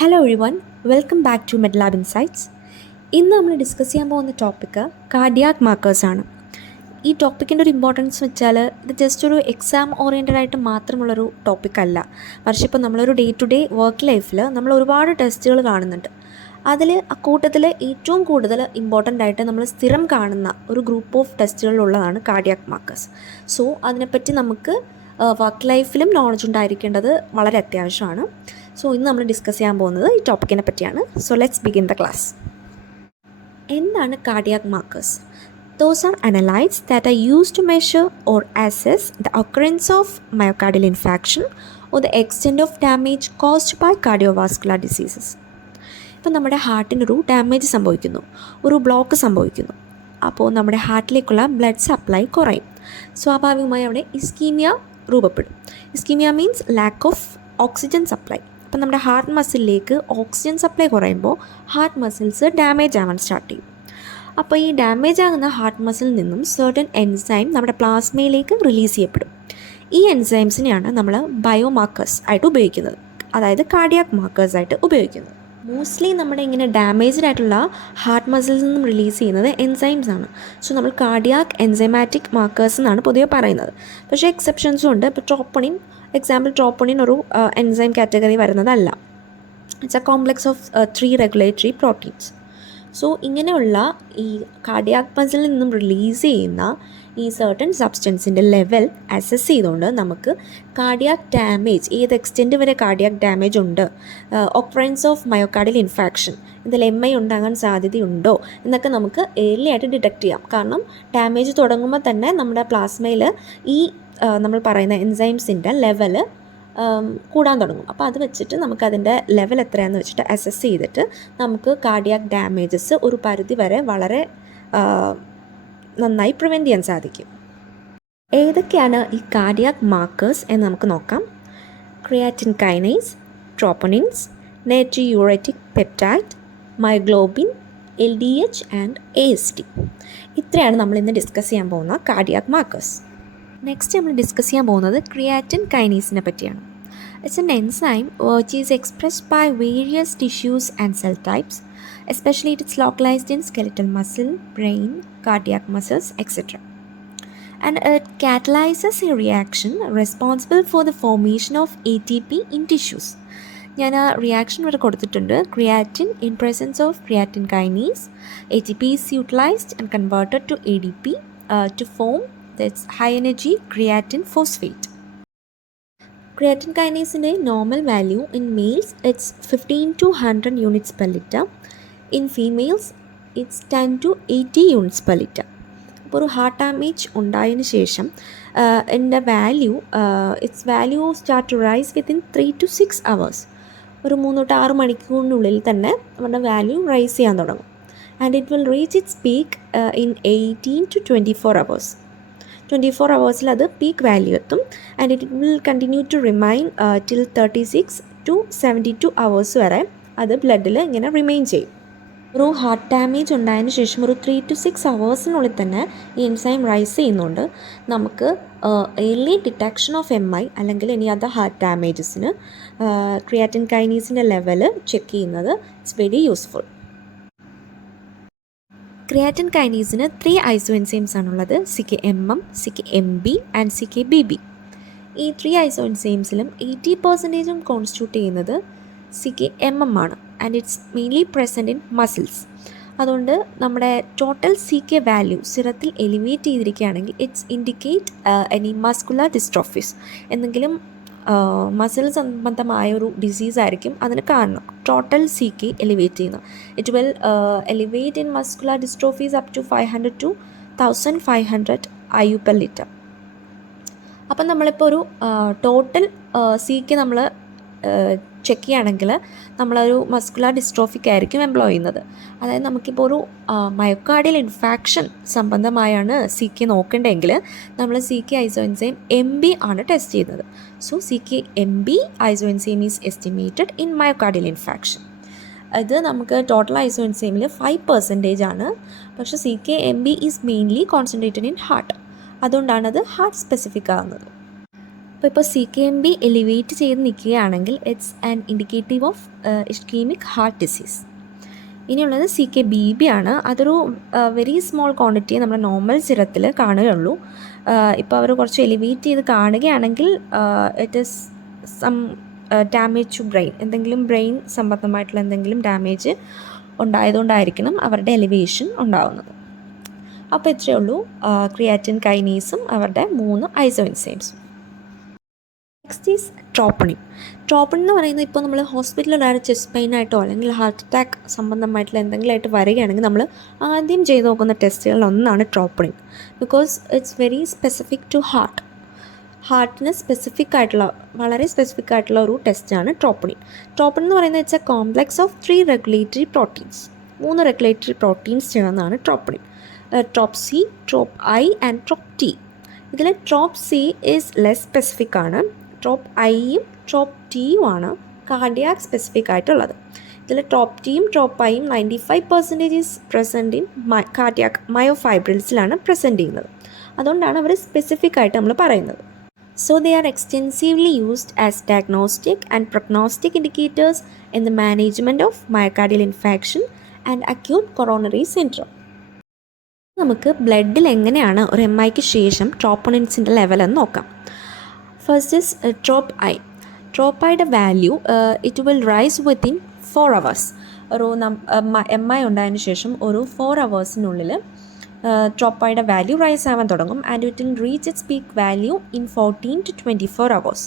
Hello everyone, welcome back to Medlab Insights. ഇന്ന് നമ്മൾ discuss ചെയ്യാൻ പോകുന്ന ടോപ്പിക്ക് കാർഡിയാക് മാർക്കേഴ്സാണ്. ഈ ടോപ്പിക്കിൻ്റെ ഒരു ഇമ്പോർട്ടൻസ് വെച്ചാൽ ഇത് ജസ്റ്റ് ഒരു എക്സാം ഓറിയൻറ്റഡ് ആയിട്ട് മാത്രമുള്ളൊരു ടോപ്പിക്കല്ല. പക്ഷേ ഇപ്പോൾ നമ്മളൊരു ഡേ ടു ഡേ വർക്ക് ലൈഫിൽ നമ്മൾ ഒരുപാട് ടെസ്റ്റുകൾ കാണുന്നുണ്ട്. അതിൽ അക്കൂട്ടത്തിൽ ഏറ്റവും കൂടുതൽ ഇമ്പോർട്ടൻ്റ് ആയിട്ട് നമ്മൾ സ്ഥിരം കാണുന്ന ഒരു ഗ്രൂപ്പ് ഓഫ് ടെസ്റ്റുകളിലുള്ളതാണ് കാർഡിയാക് മാർക്കേഴ്സ്. സോ അതിനെപ്പറ്റി നമുക്ക് വർക്ക് ലൈഫിലും നോളജ് ഉണ്ടായിരിക്കേണ്ടത് വളരെ അത്യാവശ്യമാണ്. സോ ഇന്ന് നമ്മൾ ഡിസ്കസ് ചെയ്യാൻ പോകുന്നത് ഈ ടോപ്പിക്കിനെ പറ്റിയാണ്. So let's begin the class. എന്താണ് cardiac markers? Those are analytes that are used to measure or assess the occurrence of myocardial infarction or the extent of damage caused by cardiovascular diseases. ഇപ്പോൾ നമ്മുടെ ഹാർട്ടിനൊരു damage സംഭവിക്കുന്നു, ഒരു block സംഭവിക്കുന്നു. അപ്പോൾ നമ്മുടെ ഹാർട്ടിലേക്കുള്ള blood supply കുറയും. സ്വാഭാവികമായി അവിടെ ഇസ്കീമിയ രൂപപ്പെടും. Ischaemia means lack of oxygen supply. അപ്പോൾ നമ്മുടെ ഹാർട്ട് മസിലിലേക്ക് ഓക്സിജൻ സപ്ലൈ കുറയുമ്പോൾ ഹാർട്ട് മസിൽസ് ഡാമേജ് ആവാൻ സ്റ്റാർട്ട് ചെയ്യും. അപ്പോൾ ഈ ഡാമേജ് ആകുന്ന ഹാർട്ട് മസിലിൽ നിന്നും സർട്ടൻ എൻസൈം നമ്മുടെ പ്ലാസ്മയിലേക്ക് റിലീസ് ചെയ്യപ്പെടും. ഈ എൻസൈംസിനെയാണ് നമ്മൾ ബയോമാർക്കേഴ്സ് ആയിട്ട് ഉപയോഗിക്കുന്നത്, അതായത് കാർഡിയാക് മാർക്കേഴ്സ് ആയിട്ട് ഉപയോഗിക്കുന്നത്. മോസ്റ്റ്ലി നമ്മുടെ ഇങ്ങനെ ഡാമേജ്ഡ് ആയിട്ടുള്ള ഹാർട്ട് മസിൽസിൽ നിന്നും റിലീസ് ചെയ്യുന്നത് എൻസൈംസ് ആണ്. സോ നമ്മൾ കാർഡിയാക് എൻസൈമാറ്റിക് മാർക്കേഴ്സ് എന്നാണ് പൊതുവെ പറയുന്നത്. പക്ഷേ എക്സെപ്ഷൻസും ഉണ്ട്. ഇപ്പോൾ ട്രോപ്പോണിൻ ഒരു എൻസൈം കാറ്റഗറി വരുന്നതല്ല. It's a complex of 3 regulatory proteins. So ഇങ്ങനെയുള്ള ഈ കാർഡിയാക് മസിലിൽ നിന്നും റിലീസ് ചെയ്യുന്ന ഈ സർട്ടൻ സബ്സ്റ്റൻസിൻ്റെ ലെവൽ അസസ് ചെയ്തുകൊണ്ട് നമുക്ക് കാർഡിയാക് ഡാമേജ്, ഏത് എക്സ്റ്റെൻറ്റ് വരെ കാർഡിയാക് ഡാമേജ് ഉണ്ട്, ഒക്കറൻസ് ഓഫ് മയോകാർഡിയൽ ഇൻഫാക്ഷൻ, ഇതിൽ MI ഉണ്ടാകാൻ സാധ്യതയുണ്ടോ എന്നൊക്കെ നമുക്ക് ഏർലി ആയിട്ട് ഡിറ്റക്റ്റ് ചെയ്യാം. കാരണം ഡാമേജ് തുടങ്ങുമ്പോൾ തന്നെ നമ്മുടെ പ്ലാസ്മയിൽ ഈ നമ്മൾ പറയുന്ന എൻസൈംസിൻ്റെ ലെവല് കൂടാൻ തുടങ്ങും. അപ്പോൾ അത് വെച്ചിട്ട് നമുക്കതിൻ്റെ ലെവൽ എത്രയാണെന്ന് വെച്ചിട്ട് അസസ് ചെയ്തിട്ട് നമുക്ക് കാർഡിയാക് ഡാമേജസ് ഒരു പരിധി വരെ വളരെ നന്നായി പ്രിവെൻറ്റ് ചെയ്യാൻ സാധിക്കും. ഏതൊക്കെയാണ് ഈ കാർഡിയാക് മാർക്കേഴ്സ് എന്ന് നമുക്ക് നോക്കാം. Creatine kinase, troponins, natriuretic peptide, myoglobin, LDH and AST. ഇത്രയാണ് നമ്മൾ ഇന്ന് ഡിസ്കസ് ചെയ്യാൻ പോകുന്ന കാർഡിയാക് മാർക്കേഴ്സ്. നെക്സ്റ്റ് നമ്മൾ ഡിസ്കസ് ചെയ്യാൻ പോകുന്നത് ക്രിയാറ്റിൻ കൈനേസിനെ പറ്റിയാണ്. It's an enzyme which is expressed by various tissues and cell types, especially it is localized in skeletal muscle, brain, cardiac muscles, etc. And it catalyzes a reaction responsible for the formation of ATP in tissues. ഞാൻ ആ reaction ഇവിടെ കൊടുത്തിട്ടുണ്ട്. Creatine in presence of creatine kinase, ATP is utilized and converted to ADP to form that's high energy creatine phosphate. Creatine kinase normal value in males it's 15 to 100 units per liter. In females it's 10 to 80 units per liter. അപ്പോൾ ഒരു heart damage ഉണ്ടായതിനു ശേഷം എൻ്റെ its value start to rise within 3 to 6 hours. ഒരു 3 to 6 മണിക്കൂറിനുള്ളിൽ തന്നെ നമ്മുടെ value rise ചെയ്യാൻ തുടങ്ങും. And it will reach its peak in 18 to 24 hours. 24 hours അത് പീക്ക് വാല്യൂ എത്തും. And it will continue to remain till 36 to 72 hours വരെ അത് ബ്ലഡിൽ ഇങ്ങനെ റിമെയിൻ ചെയ്യും. ഒരു ഹാർട്ട് ഡാമേജ് ഉണ്ടായതിനു ശേഷം ഒരു 3 to 6 hours തന്നെ ഈ എൻസൈം റൈസ് ചെയ്യുന്നുണ്ട്. നമുക്ക് ഏർലി ഡിറ്റക്ഷൻ ഓഫ് MI അല്ലെങ്കിൽ ഇനി അതർ ഹാർട്ട് ഡാമേജസിന് ക്രിയാറ്റിൻ കൈനീസിൻ്റെ ലെവൽ ചെക്ക് ചെയ്യുന്നത് ഇറ്റ്സ് വെരി യൂസ്ഫുൾ. ക്രിയാറ്റിൻ കൈനീസിന് 3 ഐസോഎൻസൈംസ് ആണുള്ളത്. CKMM, CKMB and CKBB. ഈ 3 ഐസോഎൻസൈംസിലും 80% കോൺസ്റ്റിറ്റ്യൂട്ട് ചെയ്യുന്നത് CKMM ആണ്. And it's mainly present in muscles. അതുകൊണ്ട് നമ്മുടെ ടോട്ടൽ CK വാല്യൂ സിറത്തിൽ എലിവേറ്റ് ചെയ്തിരിക്കുകയാണെങ്കിൽ it's indicate any muscular dystrophies, എന്തെങ്കിലും മസിൽ സംബന്ധമായ ഒരു ഡിസീസായിരിക്കും അതിന് കാരണം. ടോട്ടൽ CK എലിവേറ്റ് ചെയ്യുന്നത് it will elevate in muscular dystrophies up to 500 to 1500 IU per liter. അപ്പം നമ്മളിപ്പോൾ ഒരു ടോട്ടൽ CK നമ്മൾ ചെക്ക് ചെയ്യുകയാണെങ്കിൽ നമ്മളൊരു മസ്കുലർ ഡിസ്ട്രോഫിക് ആയിരിക്കും എംപ്ലോയ് ചെയ്യുന്നത്. അതായത് നമുക്കിപ്പോൾ ഒരു മയോകാർഡിയൽ ഇൻഫാക്ഷൻ സംബന്ധമായാണ് CK നോക്കേണ്ടതെങ്കിൽ നമ്മൾ CK ഐസോഎൻസൈം MB ആണ് ടെസ്റ്റ് ചെയ്യുന്നത്. So CKMB isoenzyme is estimated in myocardial infarction. ഇത് നമുക്ക് ടോട്ടൽ ഐസോഎൻസൈമിൽ 5% ആണ്. പക്ഷേ CKMB ഈസ് മെയിൻലി കോൺസെൻട്രേറ്റഡ് ഇൻ ഹാർട്ട്. അതുകൊണ്ടാണത് ഹാർട്ട് സ്പെസിഫിക് ആകുന്നത്. ഇപ്പോൾ C K M B elevate ചെയ്ത് നിൽക്കുകയാണെങ്കിൽ it's an indicative of ischemic heart disease. ഇനിയുള്ളത് സി കെ ബി ബി ആണ്. അതൊരു വെരി സ്മോൾ ക്വാണ്ടിറ്റിയെ നമ്മുടെ നോർമൽ സിറത്തിൽ കാണുകയുള്ളൂ. ഇപ്പോൾ അവർ കുറച്ച് എലിവേറ്റ് ചെയ്ത് കാണുകയാണെങ്കിൽ it is some damage to brain, എന്തെങ്കിലും ബ്രെയിൻ സംബന്ധമായിട്ടുള്ള എന്തെങ്കിലും ഡാമേജ് ഉണ്ടായതുകൊണ്ടായിരിക്കണം അവരുടെ എലിവേഷൻ ഉണ്ടാകുന്നത്. അപ്പോൾ ഇത്രയേ ഉള്ളൂ ക്രിയാറ്റിൻ കൈനീസും അവരുടെ 3 ഐസോ എൻസൈംസും. Next is ട്രോപ്പണിൻ. ട്രോപ്പണിൻ എന്ന് പറയുന്നത് ഇപ്പോൾ നമ്മൾ ഹോസ്പിറ്റലിൽ ചെസ്റ്റ് പെയിനായിട്ടോ അല്ലെങ്കിൽ ഹാർട്ട് അറ്റാക്ക് സംബന്ധമായിട്ടുള്ള എന്തെങ്കിലും ആയിട്ട് വരികയാണെങ്കിൽ നമ്മൾ ആദ്യം ചെയ്ത് നോക്കുന്ന ടെസ്റ്റുകളിലൊന്നാണ് troponin. Because it's very specific to ഹാർട്ടിന് വളരെ സ്പെസിഫിക് ആയിട്ടുള്ള ഒരു ടെസ്റ്റാണ് ട്രോപ്പണിൻ. ട്രോപ്പണിൻ എന്ന് പറയുന്നത് it's a complex of 3 regulatory proteins. 3 regulatory proteins ചേർന്നതാണ് troponin. Trop C, trop I and trop T. ഇതിൽ trop C is less specific ആണ്. ട്രോപ്പ് ഐയും ട്രോപ്പ് ടിയുമാണ് കാർഡിയാക് സ്പെസിഫിക് ആയിട്ടുള്ളത്. ഇതിൽ ട്രോപ്പ് ടിയും ട്രോപ്പ് ഐയും 95% ഈസ് പ്രസൻറ്റ് ഇൻ കാർഡിയാക് മയോഫൈബ്രിൽസിലാണ് പ്രസൻറ്റ് ചെയ്യുന്നത്. അതുകൊണ്ടാണ് അവർ സ്പെസിഫിക് ആയിട്ട് നമ്മൾ പറയുന്നത്. So they are extensively used as diagnostic and prognostic indicators in the management of myocardial infarction and acute coronary syndrome. നമുക്ക് ബ്ലഡിൽ എങ്ങനെയാണ് ഒരു എം ഐക്ക് ശേഷം ട്രോപ്പണിൻസിൻ്റെ ലെവൽ എന്ന് നോക്കാം. First is trop I. Trop ഐയുടെ value it will rise within 4 hours. ഒരു എം ഐ ഉണ്ടായതിനു ശേഷം ഒരു 4 hours ട്രോപ്പ് ഐയുടെ വാല്യൂ റൈസ് ആവാൻ തുടങ്ങും. And it will reach its peak value in 14 to 24 hours.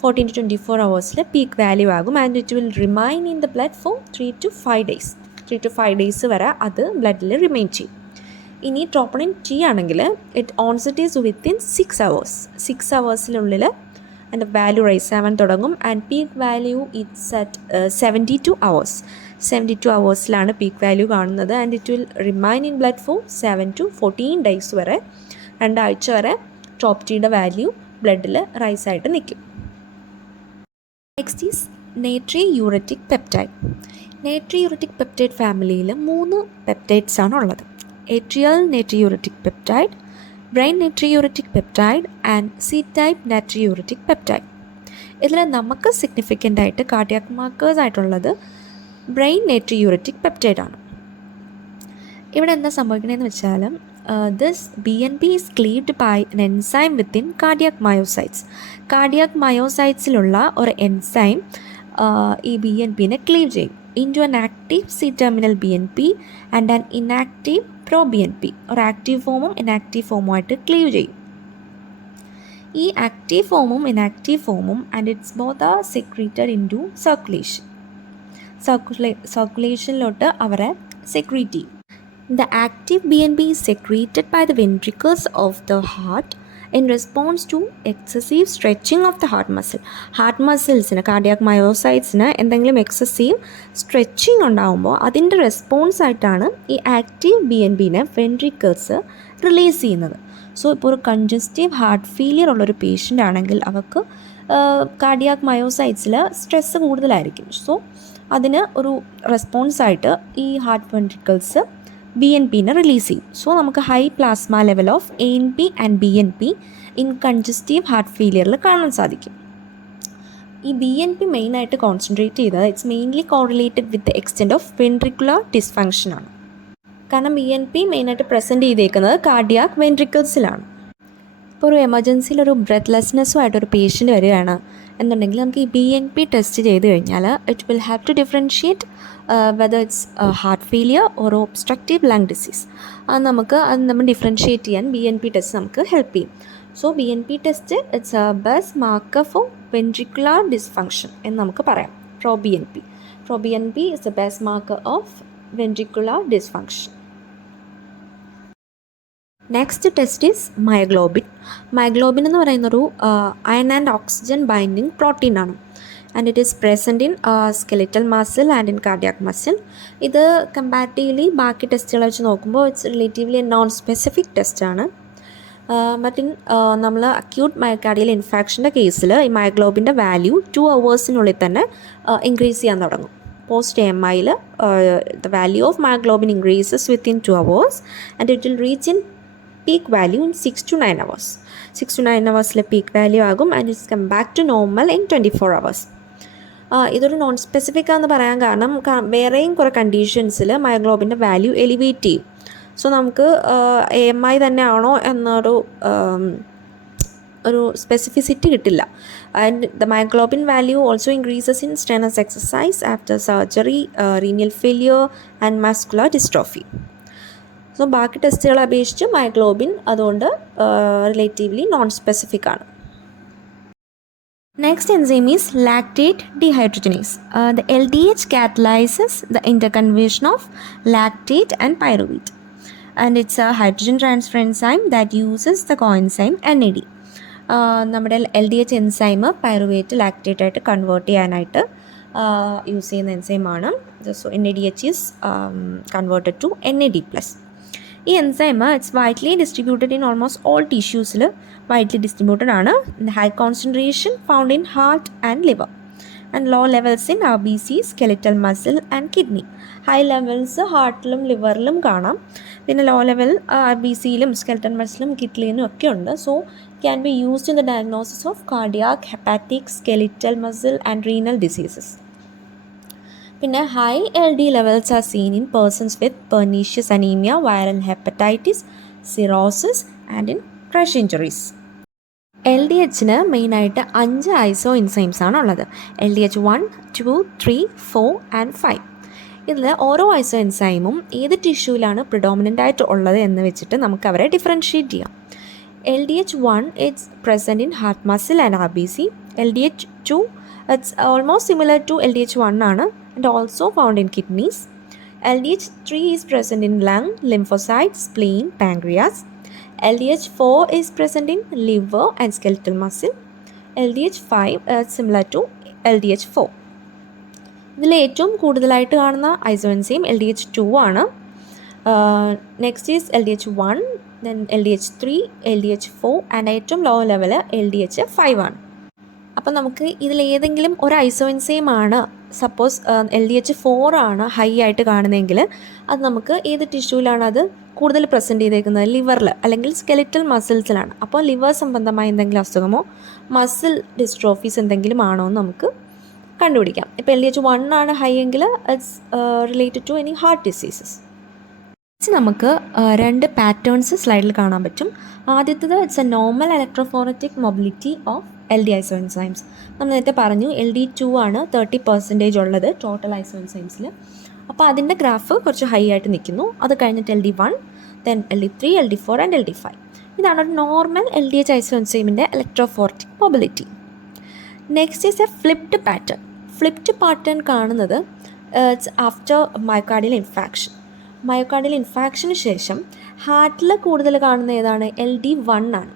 14 to 24 hours peak value ആകും. And it will remain in the blood for 3 to 5 days. 3 to 5 days വരെ അത് ബ്ലഡിൽ റിമൈൻ ചെയ്യും. ഇനി troponin T ആണെങ്കിൽ it onset is within 6 hours. 6 hours അതിൻ്റെ value rise ആവാൻ തുടങ്ങും. And peak value it's at 72 hours. 72 hours peak value കാണുന്നത്. And it will remain in blood for 7 to 14 days വരെ, 2 ആഴ്ച വരെ ട്രോപ്പ് ടിയുടെ വാല്യൂ ബ്ലഡിൽ റൈസ് ആയിട്ട് നിൽക്കും. Next is natriuretic peptide. Natriuretic peptide ഫാമിലിയിൽ 3 പെപ്റ്റൈഡ്സ് ആണ് ഉള്ളത്. Atrial natriuretic peptide, brain natriuretic peptide and C type natriuretic peptide. ഇതിൽ നമുക്ക് സിഗ്നിഫിക്കൻ്റ് ആയിട്ട് കാർഡിയാക് മാർക്കേഴ്സ് ആയിട്ടുള്ളത് ബ്രെയിൻ നേട്രിയൂററ്റിക് പെപ്റ്റൈഡ് ആണ്. ഇവിടെ എന്താ സംഭവിക്കണമെന്ന് വെച്ചാൽ this BNP is cleaved by an enzyme within cardiac myocytes. Cardiac മയോസൈറ്റ്സിലുള്ള ഒരു എൻസൈം ഈ BNPനെ ക്ലീവ് ചെയ്യും into an active C-terminal BNP and an inactive pro-BNP. ഒരു ആക്റ്റീവ് ഫോമും ഇനാക്റ്റീവ് ഫോമുമായിട്ട് ക്ലീവ് ചെയ്യും. ഈ ആക്റ്റീവ് ഫോമും ഇനാക്റ്റീവ് ഫോമും and it's both are secreted into സർക്കുലേഷനിലോട്ട് അവരെ സെക്രീറ്റ് ചെയ്യും. The active BNP is secreted by the ventricles of the heart in response to excessive stretching of the heart muscle. Heart മസിൽസിന്, cardiac മയോസൈറ്റ്സിന് എന്തെങ്കിലും excessive stretching ഉണ്ടാകുമ്പോൾ അതിൻ്റെ response ആയിട്ടാണ് ഈ ആക്റ്റീവ് BNPനെ വെൻട്രിക്കിൾസ് റിലീസ് ചെയ്യുന്നത്. സോ ഇപ്പോൾ ഒരു കൺജസ്റ്റീവ് ഹാർട്ട് ഫെയിലിയർ ഉള്ളൊരു പേഷ്യൻ്റ് ആണെങ്കിൽ അവർക്ക് കാർഡിയാക് മയോസൈറ്റ്സിൽ സ്ട്രെസ്സ് കൂടുതലായിരിക്കും. സോ അതിന് ഒരു റെസ്പോൺസായിട്ട് ഈ ഹാർട്ട് വെൻട്രിക്കിൾസ് BNPനെ റിലീസ് ചെയ്യും. സോ നമുക്ക് high plasma level of ANP and BNP in congestive heart ഫെയിലിയറിൽ കാണാൻ സാധിക്കും. ഈ BNP മെയിനായിട്ട് കോൺസെൻട്രേറ്റ് ചെയ്തത് it's mainly correlated with the extent of ventricular dysfunction ആണ്. കാരണം BNP മെയിനായിട്ട് പ്രസൻറ്റ് ചെയ്തേക്കുന്നത് കാർഡിയാക് വെൻട്രിക്കിൾസിലാണ്. ഇപ്പോൾ ഒരു എമർജൻസിയിൽ ഒരു ബ്രെത്ത്ലെസ്നെസ്സുമായിട്ടൊരു പേഷ്യൻ്റ് വരികയാണ് എന്നുണ്ടെങ്കിൽ നമുക്ക് ഈ BNP ടെസ്റ്റ് ചെയ്ത് കഴിഞ്ഞാൽ it will have to differentiate whether it's heart failure or obstructive lung disease. അത് നമ്മൾ ഡിഫറൻഷിയേറ്റ് ചെയ്യാൻ BNP ടെസ്റ്റ് നമുക്ക് ഹെൽപ്പ് ചെയ്യും. So BNP test it's a best marker for ventricular dysfunction എന്ന് നമുക്ക് പറയാം. ProBNP is the best marker of ventricular dysfunction. Next test is myoglobin. Myoglobin എന്ന് പറയുന്നൊരു iron and oxygen binding protein ആണ്. And it is present in skeletal muscle and in cardiac muscle. ഇത് comparatively ബാക്കി ടെസ്റ്റുകൾ വെച്ച് നോക്കുമ്പോൾ ഇറ്റ്സ് റിലേറ്റീവ്ലി നോൺ സ്പെസിഫിക് ടെസ്റ്റാണ്. But in നമ്മൾ അക്യൂട്ട് മയോകാർഡിയൽ ഇൻഫാക്ഷൻ്റെ കേസിൽ ഈ മയോഗ്ലോബിൻ്റെ വാല്യൂ 2 hours തന്നെ ഇൻക്രീസ് ചെയ്യാൻ തുടങ്ങും. പോസ്റ്റ് AMIയിൽ the value of myoglobin increases within 2 hours and it will reach in peak value in 6 to 9 hours. 6 to 9 hours peak value ആകും and it's come back to normal in 24 hours. ഇതൊരു non specific ആണെന്ന് പറയാൻ കാരണം വേറെയും കുറേ കണ്ടീഷൻസിൽ മയോഗ്ലോബിൻ്റെ value elevate ചെയ്യും. സോ നമുക്ക് AMI തന്നെ ആണോ എന്നൊരു സ്പെസിഫിസിറ്റി കിട്ടില്ല. And the myoglobin value also increases in strenuous exercise after surgery, renal failure and muscular dystrophy. So ബാക്കി ടെസ്റ്റുകളെ അപേക്ഷിച്ച് മയോഗ്ലോബിൻ അതുകൊണ്ട് റിലേറ്റീവ്ലി നോൺ സ്പെസിഫിക് ആണ്. Next enzyme is lactate dehydrogenase. The LDH catalyzes the interconversion of lactate and pyruvate, and it's a hydrogen transfer enzyme that uses the coenzyme NAD. നമ്മുടെ LDH enzyme pyruvate lactate ആയിട്ട് convert ചെയ്യാനായിട്ട് use ചെയ്യുന്ന എൻസൈമാണ്. So NADH is converted to NAD+. ഈ enzyme it's widely distributed in almost all ടിഷ്യൂസിൽ widely distributed ആണ്. High concentration found in heart and liver and low levels in RBC, skeletal muscle and kidney. High levels ഹാർട്ടിലും ലിവറിലും കാണാം. പിന്നെ low level RBCയിലും skeletal മസിലും കിഡ്നിയിലും ഒക്കെ ഉണ്ട്. So can be used in the diagnosis of cardiac, hepatic, skeletal muscle and renal diseases. പിന്നെ high LD levels are seen in persons with pernicious anaemia, viral hepatitis, cirrhosis and in crush injuries. LDHന് മെയിനായിട്ട് 5 ഐസോ enzymes ആണ് ഉള്ളത്. LDH1, 2, 3, 4 and 5. ഇതിൽ ഓരോ ഐസോ എൻസൈമും ഏത് ടിഷ്യൂവിലാണ് predominant ആയിട്ട് ഉള്ളത് എന്ന് വെച്ചിട്ട് നമുക്ക് അവരെ ഡിഫറൻഷ്യേറ്റ് ചെയ്യാം. LDH1 it's present in heart muscle and RBC. LDH2 it's almost similar to LDH1 ആണ് and also found in kidneys. LDH3 is present in lung, lymphocytes, spleen, pancreas. LDH4 is present in liver and skeletal muscle. LDH5 similar to LDH4. ഇതിൽ ഏറ്റവും കൂടുതലായിട്ട് കാണുന്ന ഐസോഎൻസൈം LDH2 ആണ്. Next is LDH1, then LDH3, LDH4 and ഏറ്റവും low level LDH5 ആണ്. അപ്പോൾ നമുക്ക് ഇതിലേതെങ്കിലും ഒരു ഐസോഎൻസൈം ആണ് സപ്പോസ് LDH4 ആണ് ഹൈ ആയിട്ട് കാണുന്നതെങ്കിൽ അത് നമുക്ക് ഏത് ടിഷ്യൂവിലാണ് അത് കൂടുതൽ പ്രസൻറ്റ് ചെയ്തേക്കുന്നത്, ലിവറിൽ അല്ലെങ്കിൽ സ്കെലിറ്റൽ മസിൽസിലാണ്. അപ്പോൾ ലിവർ സംബന്ധമായ എന്തെങ്കിലും അസുഖമോ മസിൽ ഡിസ്ട്രോഫീസ് എന്തെങ്കിലും ആണോ എന്ന് നമുക്ക് കണ്ടുപിടിക്കാം. ഇപ്പോൾ LDH1 ആണ് ഹൈ എങ്കിൽ it's related to any heart diseases. നമുക്ക് 2 പാറ്റേൺസ് സ്ലൈഡിൽ കാണാൻ പറ്റും. ആദ്യത്തേത് it's a normal electrophoretic mobility of LD isoenzymes. നമ്മൾ നേരത്തെ പറഞ്ഞു LD2 ആണ് 30% ഉള്ളത് ടോട്ടൽ ഐസോഎൻസൈംസിൽ. അപ്പോൾ അതിൻ്റെ ഗ്രാഫ് കുറച്ച് ഹൈ ആയിട്ട് നിൽക്കുന്നു. അത് കഴിഞ്ഞിട്ട് LD1, then LD3, LD4 and LD5. ഇതാണ് ഒരു നോർമൽ LDH ഐസോഎൻസൈമിൻ്റെ electrophoretic mobility. Next is a flipped pattern. Flipped pattern കാണുന്നത് it's after myocardial infarction. Myocardial ഇൻഫാക്ഷന് ശേഷം ഹാർട്ടിൽ കൂടുതൽ കാണുന്ന ഏതാണ്? LD1 ആണ്.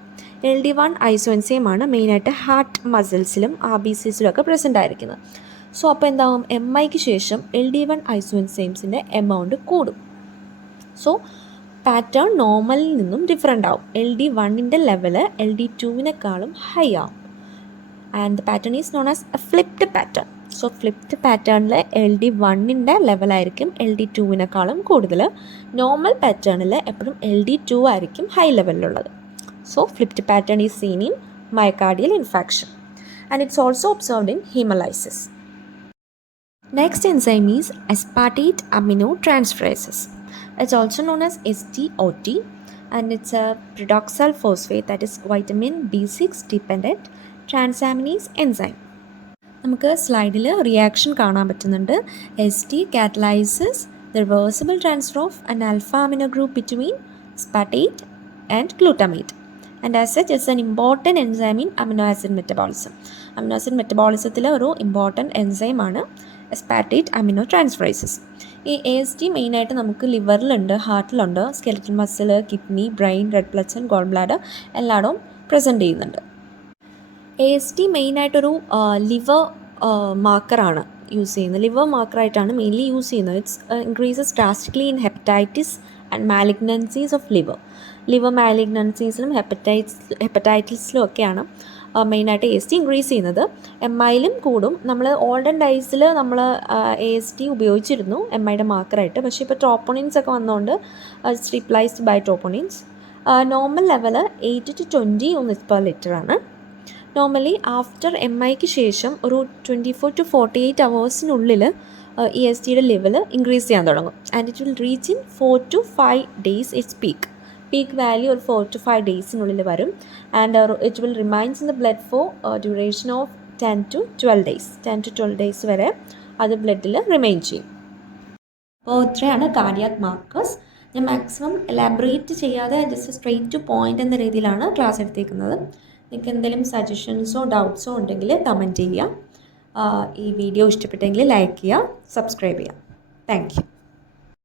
LD1 ഐസോഎൻസൈമാണ് മെയിനായിട്ട് ഹാർട്ട് മസിൽസിലും RBCസിലും ഒക്കെ പ്രസൻ്റ് ആയിരിക്കുന്നത്. സോ അപ്പോൾ എന്താകും, MIക്ക് ശേഷം LD1 ഐസോഎൻസൈംസിൻ്റെ എമൗണ്ട് കൂടും. സോ പാറ്റേൺ നോർമലിൽ നിന്നും ഡിഫറെൻ്റ് ആവും. LD1ൻ്റെ ലെവല് LD2വിനേക്കാളും ഹൈ ആവും. And the pattern is known as A flipped pattern. So flipped പാറ്റേണിൽ LD1ൻ്റെ ലെവലായിരിക്കും LD2വിനേക്കാളും കൂടുതൽ. നോർമൽ പാറ്റേണിൽ എപ്പോഴും LD2 ആയിരിക്കും ഹൈ ലെവലിലുള്ളത്. So flipped pattern is seen in myocardial infarction and it's also observed in haemolysis. Next enzyme is aspartate aminotransferases. It's also known as STOT and it's a pyridoxal phosphate that is vitamin B6 dependent transaminase enzyme. നമുക്ക് സ്ലൈഡിൽ reaction കാണാൻ പറ്റുന്നുണ്ട്. ST catalyzes the reversible transfer of an alpha amino group between aspartate and glutamate and as such it's an important enzyme in amino acid metabolism. amino acid metabolismത്തിലെ ഒരു important എൻസൈമാണ് aspartate aminotransferases. ഈ AST മെയിനായിട്ട് നമുക്ക് ലിവറിലുണ്ട്, ഹാർട്ടിലുണ്ട്, skeletal muscle, kidney, brain, red blood cell, gall bladder എല്ലായിടവും present ചെയ്യുന്നുണ്ട്. AST മെയിനായിട്ടൊരു ലിവർ മാർക്കറാണ് യൂസ് ചെയ്യുന്നത്. ലിവർ മാർക്കറായിട്ടാണ് മെയിൻലി യൂസ് ചെയ്യുന്നത്. It's increases drastically in hepatitis and malignancies of liver മാലിഗ്നൻസീസിലും ഹെപ്പറ്റൈറ്റിസിലും ഒക്കെയാണ് മെയിനായിട്ട് AST ഇൻക്രീസ് ചെയ്യുന്നത്. MIയിലും കൂടും. നമ്മൾ ഓൾഡൻ ഡേയ്സിൽ നമ്മൾ AST ഉപയോഗിച്ചിരുന്നു MIയുടെ മാർക്കറായിട്ട്. പക്ഷേ ഇപ്പോൾ ട്രോപ്പോണിൻസ് ഒക്കെ വന്നതുകൊണ്ട് it's replaced by troponins. Normal level 8 to 20 units per litre ആണ്. നോർമലി ആഫ്റ്റർ MIക്ക് ശേഷം ഒരു 24 to 48 hours ഈ ESTയുടെ ലെവൽ ഇൻക്രീസ് ചെയ്യാൻ തുടങ്ങും. And it will reach in 4 to 5 days it's peak value ഒരു 4 to 5 days വരും. And it will remains in the blood four duration of 10 to 12 days വരെ അത് ബ്ലഡിൽ റിമെയിൻ ചെയ്യും. അപ്പോൾ ഇത്രയാണ് കാർഡിയാക് മാർക്കേഴ്സ്. ഞാൻ മാക്സിമം എലാബറേറ്റ് ചെയ്യാതെ ജസ്റ്റ് സ്ട്രെയിറ്റ് ടു പോയിൻ്റ് എന്ന രീതിയിലാണ് ക്ലാസ് എടുത്തേക്കുന്നത്. നിങ്ങൾക്ക് എന്തെങ്കിലും സജഷൻസോ ഡൗട്ട്സോ ഉണ്ടെങ്കിൽ കമൻറ്റ് ചെയ്യുക. ഈ വീഡിയോ ഇഷ്ടപ്പെട്ടെങ്കിൽ ലൈക്ക് ചെയ്യുക, സബ്സ്ക്രൈബ് ചെയ്യുക. Thank you.